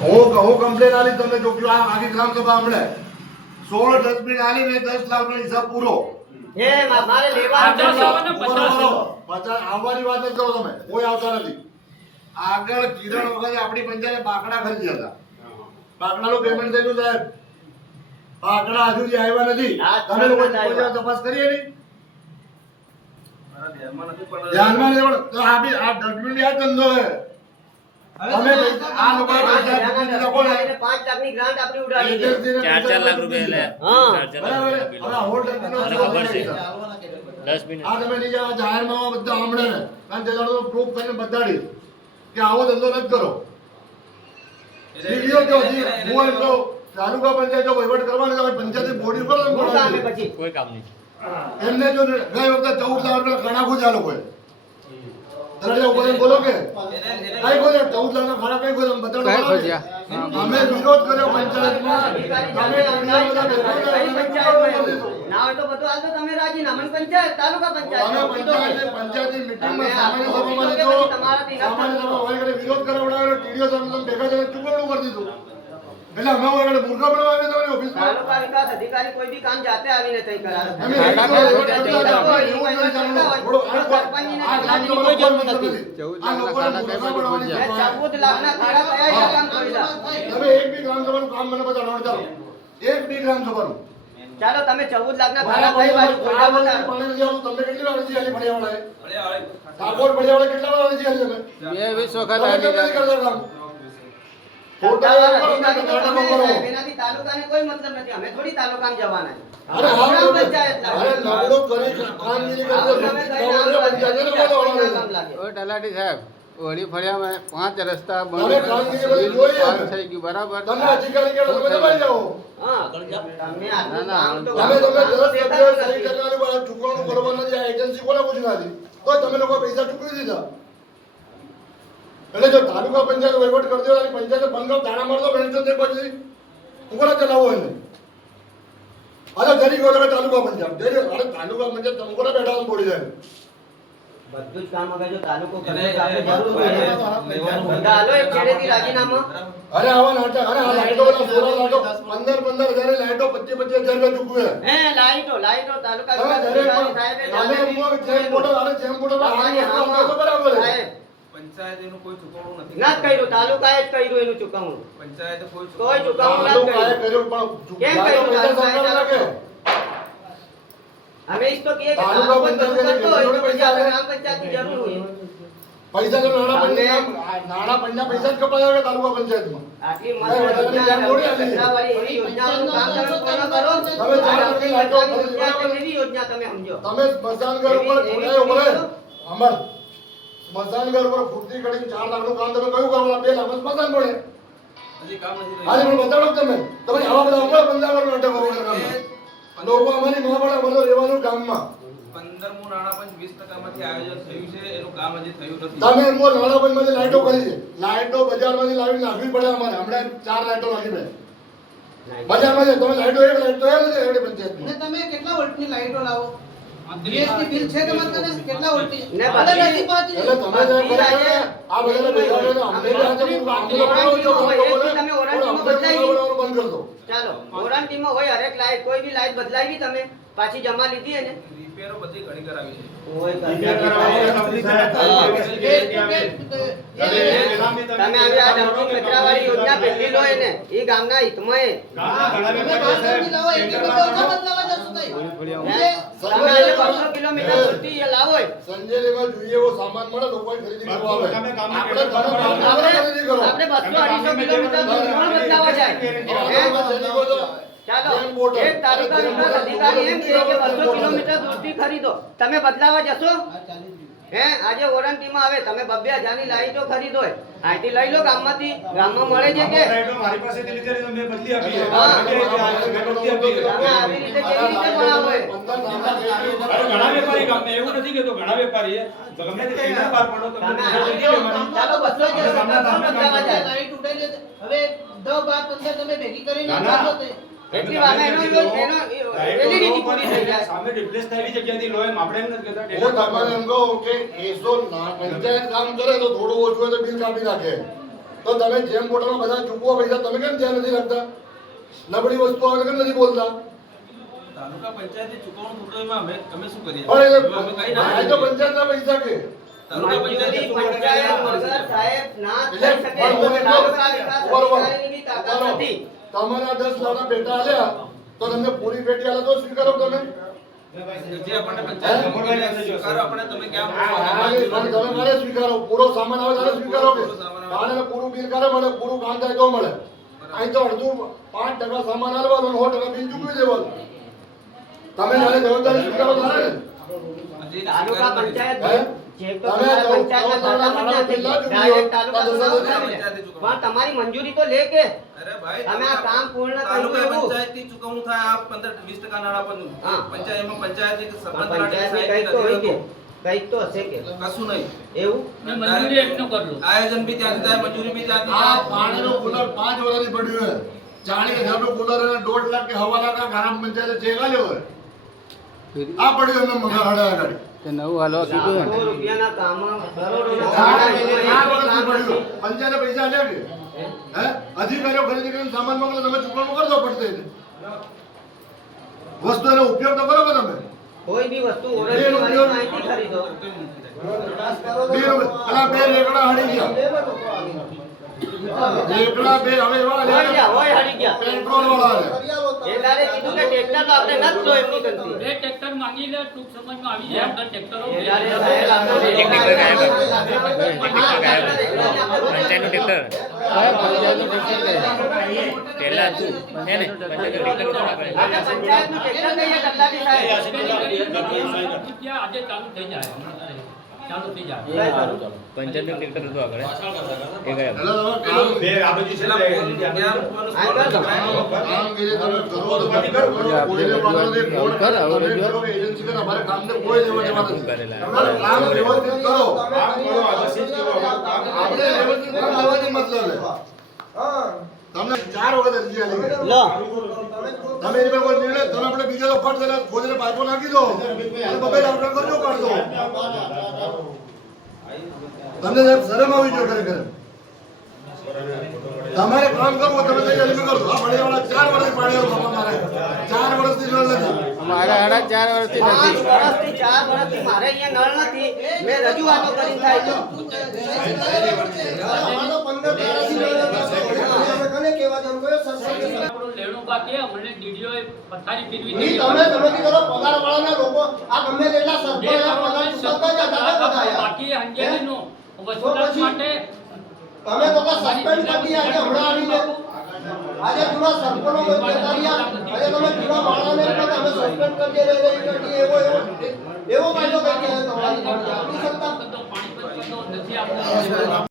હું કમ્પ્લેન આલી તમને જો આ આખી ગ્રામ સભા હમણે 16 ડસ્ટબિન આલી ને 10 લાખનો હિસાબ પૂરો. મારે લેવા આવવાની વાત જ કરો તમે, કોઈ આવતા નથી. આગળ કિરણ વખતે આપણી પંચાયતે બાકડા ખરીદ્યા હતા. બાકડાનું પેમેન્ટ થયેલું સાહેબ, બાકડા હજુ સુધી આવ્યા નથી. તમે લોકો તપાસ કરીએ નહીં, ધ્યાનમાં નથી. તો આ ડસ્ટબિન આ ધંધો છે. તમે આ લોકો પૈસા 5 લાખની ગ્રાન્ટ આપણી ઉડાડી છે. 4 લાખ રૂપિયા લે. હા 4 લાખ હવે હોલ ડસ્ટબિન આ તમે નીચે જાહેરમાં બધા સાંભળે ને, કારણ કે તેનો પ્રૂફ કરીને બતાડી કે આવો ધંધો નથી કરો. વિડિયો જો હું એમ કહું, તાલુકા પંચાયત જો વહીવટ કરવાની હોય પંચાયતી બોડી ઉપર પછી કોઈ કામ નહીં. એમને જો ગઈ વખતે 14 લાખ રૂપિયા ખાના ખોજા લોકોએ તરત ઉપર બોલો કે કઈ ખોજ્યા 14 લાખના ખાના કઈ ખોજ્યા બતાડો. અમે વિરોધ કર્યો પંચાયતમાં, તમે ના હોય તો બધું હાલ તો તમે રાજીનામું પંચાયત તાલુકા પંચાયત પંચાયતની મીટિંગમાં સામાન્ય સભામાં લીધો, સામાન્ય સભા હોય એટલે વિરોધ કરાવડાવ્યો, ટીડીઓ સામે ભેગા થઈને ચૂકવણું કરી દીધું. એટલે અમે હોય એટલે મૂર્ખા બનાવવા આવે તમારી ઓફિસમાં. તાલુકા વિકાસ અધિકારી કોઈ બી કામ જાતે આવીને તઈ કરાવે. ચાલો તમે 14 લાખના ખાડા કઈ બાજુ ખોલ્યા બતાવો. તમને કેટલી વાર અરજી આલી ફળિયાવાળાએ? ઠાકોર ફળિયાવાળાએ કેટલા વાર અરજી આલી તમે? 20 વખત આલી. એનાથી તાલુકાને કોઈ મતલબ નથી. અમે થોડી તાલુકામાં જવાના છે. અરે નબળો કરી કામગીરી તલાટી સાહેબ, ઓડી ફળિયામાં 5 રસ્તા બંધ તમે કામગીરી જોઈ થઈ ગયું બરાબર. તમે અધિકારી કે તમે દબાઈ જાઓ. હા તમે આટલું કામ તો તમે સહી કરવાનું બહાર ચૂકવણું કરવાનું નથી. આ એજન્સી કોને પૂછી નથી તો તમે લોકો પૈસા ચૂકવી દીધા. એટલે જો તાલુકા પંચાયત વહીવટ કરતી હોય પંચાયત બંધ તાળા મારતો બેન્ચો તે પછી કોને ચલાવો એને? અરે જરી ગયો તાલુકા પંચાયત જરી અરે તાલુકા પંચાયત તમે કોને બેઠા પડી જાય બધું જ કામ અગર જો તાલુકો કરે તો આપણે જરૂર હોય બધા હાલો એક છેડેથી રાજીનામા. અરે આવા નાટક અરે આ લાઈટો વાળા 16 લાઈટો 15 લાઈટો 25 રૂપિયા ચૂકવે. હે લાઈટો તાલુકા તમે જેમ ફોટો બરાબર પંચાયત એનું કોઈ ચૂકવણું નથી. ના કર્યું તાલુકાએ જ કર્યું એનું ચૂકવણું. પંચાયતે કોઈ ચૂકવણું ના કર્યું. કેમ કર્યું તાલુકાએ? અમે ઈસ તો કહીએ કે તાલુકો કરતો હોય તો પછી આપણે ગ્રામ પંચાયતની જરૂર હોય. પૈસા તો નાણા પંચાયત પૈસા જ કપાય આવે તાલુકા પંચાયતમાં. આટલી મસ્ત યોજનાવાળી એવી યોજનાઓનું કામ તમે પૂર્ણ કરો. એવી યોજના તમે સમજો. તમે સ્મશાન ઘર ઉપર અમાર સ્મશાન ઘર ઉપર ફૂટતી કરીને 4 લાખનું કામ તમે કયું કરવાના? 2 લાખ સ્મશાન પડે. હજી કામ નથી આજે મને બતાડો તમે આવા બધા અમારા પંજાબ નાટક કરો લોકો અમારી મહાબળા બધો રહેવાનું ગામમાં 15મું નાણાપંચ 20%માંથી આયોજન થયું છે. એનું કામ હજી થયું નથી. તમે એમ બોલ નાણાપંચમાંથી લાઈટો કરી છે. લાઈટો બજારમાંથી લાવી નાખવી પડે અમારે. હમણાં 4 લાઈટો નાખી દે બજારમાં છે. તમે લાઈટો એક લાઈટ તો એ નથી એવડી પંચાયતમાં. ને તમે કેટલા વોલ્ટની લાઈટો લાવો? જીએસટી બિલ છે તમારે કને કેટલા વોલ્ટની? ને ભલે નથી પહોંચી. એટલે તમે જે કરો આ બધાને ભેગા કરીને અમને બી આજે તમે ઓરાંટીમાં બદલાવી બંધ કરી દો. ચાલો ઓરાંટીમાં હોય હરેક લાઈટ કોઈ બી લાઈટ બદલાવી તમે પાછી જમા લીધી એને રિપેરો બધી ઘણી કરાવી છે. તમે આવી આ ડમ્પિંગ કચરાવાળી યોજના પહેલી લો એને ઈ ગામના હિતમાં એ લાવો એક બદલાવા જશો તઈ. તમે આજે 200 કિલોમીટર સુધી લાવો સંજયનીમાં જોઈએ એવો સામાન મળે તો કોઈ ખરીદી કરવા આવે. આપણે ખરીદી કરો. આપણે 200-250 કિલોમીટર દૂર કોણ બદલાવા જાય? ચાલો એક તાલુકા વિકાસ અધિકારી એમ કહે કે 200 કિલોમીટર દૂરથી ખરીદો. તમે બદલાવા જશો? હે આજે વોરંટીમાં આવે તમે 2,000 ની લાઈટો ખરીદો આઈટી લઈ લો ગામમાંથી. ગામમાં મળે છે કે મારી પાસેથી લીધેલી તો મેં બદલી આપી છે. તમે આવી રીતે કેવી રીતે બનાવો? અરે ઘણા વેપારી ગામને એવું નથી કે તો ઘણા વેપારી ગમે તે પૈસા બહાર પડો તો તમે આવી રીતે ચાલો 200 બદલાવા જાય. લાઈટ ઉડાઈ લે હવે 10 12 15 તમે ભેગી કરીને આપો તો એટલી વાર એનો વેલિડિટી પૂરી થઈ જાય. સામે રિપ્લેસ થયેલી જગ્યાથી લો એમ આપણે એમ નથી કહેતા. હું તમને એમ કહું કે એસો પંચાયત કામ કરે તો થોડું ઓછું હોય તો બિલ કાપી નાખે. તો તમે જેમ બોટલમાં બધા ચૂકવો પૈસા તમે કેમ ધ્યાન નથી રાખતા? નબળી વસ્તુ આવે કેમ નથી બોલતા? તાલુકા પંચાયતની ચૂકવણું થતું એમાં અમે શું કરીએ? પણ એ અમે કઈ ના આ તો પંચાયતના પૈસા કે તાલુકા મંજૂરી પંચાયતની પંચાયત ચૂકવણું વગર સાહેબ ના એટલે થઈ શકે. પણ હું એટલો- તાલુકા વિકાસ બરોબર. અધિકારીની બી તાકાત નથી. તમારા 10 લાખના પેટા આલ્યા તો તમને પૂરી પેટી આલે તો સ્વીકારો તમે? જે આપણને પંચાયત સ્વીકારો આપણે તમે ક્યાં પણ તમે મારે સ્વીકારો, પૂરો સામાન આવે ત્યારે સ્વીકારો કે પૂરો સામાન આવે. આને પૂરું બિલ કરે મળે, પૂરું કામ થાય તો મળે. અહીં તો અડધું 5% સામાન આલવાનું, 9% બિલ ચૂકવી દેવાનું. તમે જ્યારે જવાબદારી સ્વીકારો થાય ને. તાલુકા પંચાયત હે? જે તો તમે તાલુકા પંચાયતના ચૌદ ખાતામાં જ લાખ નથી. ના ડાયરેક્ટ તાલુકા બિલ પંચાયત પણ તમારી મંજૂરી તો લે કે અરે ભાઈ તમે આ કામ પૂર્ણ કર્યું તાલુકા એવું. પંચાયતની ચૂકવણું થાય આ 15-20% નાણાં પણ હા. પંચાયતમાં પંચાયતની પણ સંબંધ પંચાયતની રાખીને કંઈક તો હોય કે સાહેબ કંઈક તો હશે કે કશું નહીં એવું આયોજન બી ત્યાંથી થાય મંજૂરી બી ત્યાંથી આ થાય પાણીનું કુલર 5 વર્ષથી પડ્યું છે. 40,000 નું કુલર અને 1.5 લાખ કે 1.5 લાખ આ ગ્રામ પંચાયતે ચેક આલ્યો હોય. આ પડ્યું એમને મગર હડા હડાડી. તો નવું હાલવા કીધું લાખો ને રૂપિયાના કામમાં કરોડોના ચાર કામમાં વર્ષથી એક પડ્યું. કામ નથી. પંચાયતે પૈસા આલ્યા કે હે? અધિકારીઓ ખરીદી કરીને સામાન મોકલે, તમે ચૂકવણું કરજો પડશે એને. વસ્તુનો ઉપયોગ તો કરો કે તમે? કોઈ બી વસ્તુ ઓરડની વાળી માહિતી ખરીદો. અલા બે રેકડા હડી ગયા. રેકડા બે હવે એવા હોય આલ્યા. ગયા, હોય હારી ગયા. પેટ્રોલ વાળા આલ્યા. એ દાડે કીધું કે ટ્રેક્ટર તો આપણે નથી લો એમની ગણતી. બે ટ્રેક્ટર માંગી લે ટૂંક સમયમાં આવી જાય આપણા ટ્રેક્ટરો એ દાડે સાહેબ આપણે પંચાયતનું ટ્રેક્ટર કયા પંચાયતનું ટેક્સર કરે પહેલા હતું હે ને પંચાયતનું ટ્રેક્ટર થોડા કરે આપણે પંચાયતનું ટ્રેક્ટર કહીએ કટલાથી સાહેબ. આજે ચાલુ થઈ જાય ચાલુ થઈ જાય પંચાયતનું ટ્રેક્ટર હતું આગળ એ ગયા એટલે તમે કામ બે આ બધું છે ને ક્યાં મૂકવાનું આ કર દો. કામગીરી તમે કરો તો તમે કરો. કોઈને વાંધો નથી. ફોન કર, હવે તમે રજૂઆત. કરો કે એજન્સી કરે, અમારે કામને કોઈ લેવા દેવા નથી. કરેલા. તમારે કામ વ્યવસ્થિત કરો. કામ કરો આદર્શિત કરો આપણે વ્યવસ્થિત કામ લેવાની મતલબ છે. તમને 4 વખત અરજી આલી ગઈ. લો તમે એની પર કોઈ નિર્ણય તમે આપણે બીજો તો ફટ દઈને ખોદીને પાઇપો નાખી દો અને બબે ડાક્ટર કરજો કાઢજો. તમને સાહેબ શરમ આવી જોઈએ ખરેખર. તમારે કામ કરવું તમે કઈ જલ્દી કરો. આ મળીવાળા 4 વર્ષથી પાણી બાપા મારે 4 વર્ષથી નળ નથી. અમારે 4.5 વર્ષથી 5 નથી વર્ષથી 4 વર્ષથી મારે અહીંયા નળ નથી. મેં રજૂઆતો કરીને થાય છે. આપણું લેણું બાકી અમને DDO એ પથારી ફેરવી નહીં, દીધી. તમે કીધો પગારવાળાના લોકો આ ગમે તેટલા સરપંચ બે આ પગાર ચૂકવતા જ હતા, બધા આયા. બાકી અંગેનીનું વસૂલાત માટે તમે લોકો સસ્પેન્ડ કરી દીધા આજે હમણાં આવીને આજે જૂના સરપંચો બધા જતા રહ્યા. આજે તમે જૂના માણસને કહો કે અમે સસ્પેન્ડ કરી દઈએ એવો કાયદો કઈ તમારી આપી શકતા પાણી પણ નથી આપતા